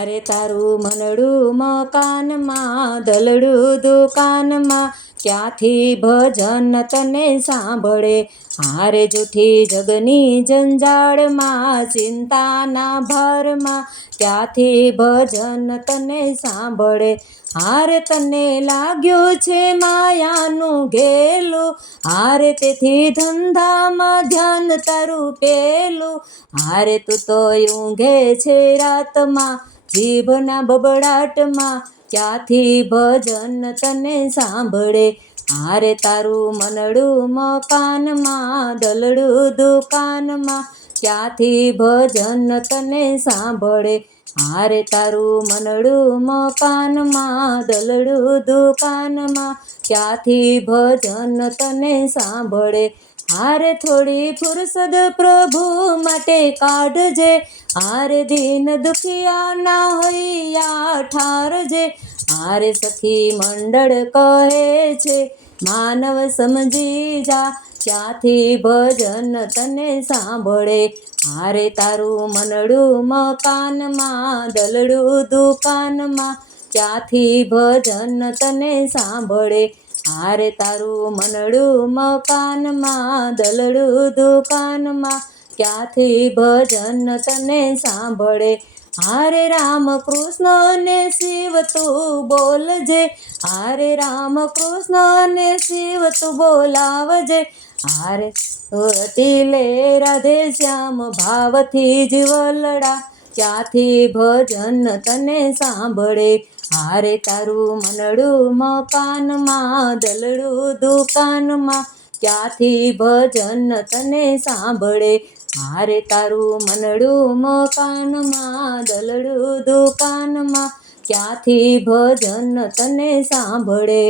હારે તારું મનડું મકાનમાં, દલડું દુકાનમાં, ક્યાંથી ભજન તને સાંભળે. હારે જૂઠી જગની જંજાળમાં, ચિંતાના ભારમાં, ક્યાંથી ભજન તને સાંભળે. હારે તને લાગ્યું છે માયાનું ઘેલું, હારે તેથી ધંધામાં ધ્યાન તારું પેલું. હારે તું તો ઊંઘે છે રાતમાં, જીભના બબડાટમાં, ક્યાંથી ભજન તને સાંભળે. હારે તારું મનડું મકાનમાં, દલડું દુકાનમાં, ક્યાંથી ભજન તને સાંભળે. હારે તારું મનડું મકાનમાં, દલડું દુકાનમાં, ક્યાંથી ભજન તને સાંભળે. હારે થોડી ફુરસદ પ્રભુ માટે કાઢજે, હારે દીન દુખિયાના હૈયા ઠારજે. હારે સખી મંડળ કહે છે માનવ સમજી જા, ક્યાંથી ભજન તને સાંભળે. હારે તારું મનડું મકાનમાં, દલડું દુકાનમાં, ક્યાંથી ભજન તને સાંભળે. હારે તારું મનડું મકાનમાં, દલડું દુકાનમાં, ક્યાંથી ભજન તને સાંભળે. હારે રામ કૃષ્ણ ને શિવ તું બોલજે, હારે રામ કૃષ્ણ ને શિવ તું બોલાવજે. હારે તિલે રાધે શ્યામ ભાવથી જ વલડા, ક્યાંથી ભજન તને સાંભળે. હારે તારું મનડું મકાનમાં, દલડું દુકાનમાં, ક્યાંથી ભજન તને સાંભળે. હારે તારું મનડું મકાનમાં, દલડું દુકાનમાં, ક્યાંથી ભજન તને સાંભળે.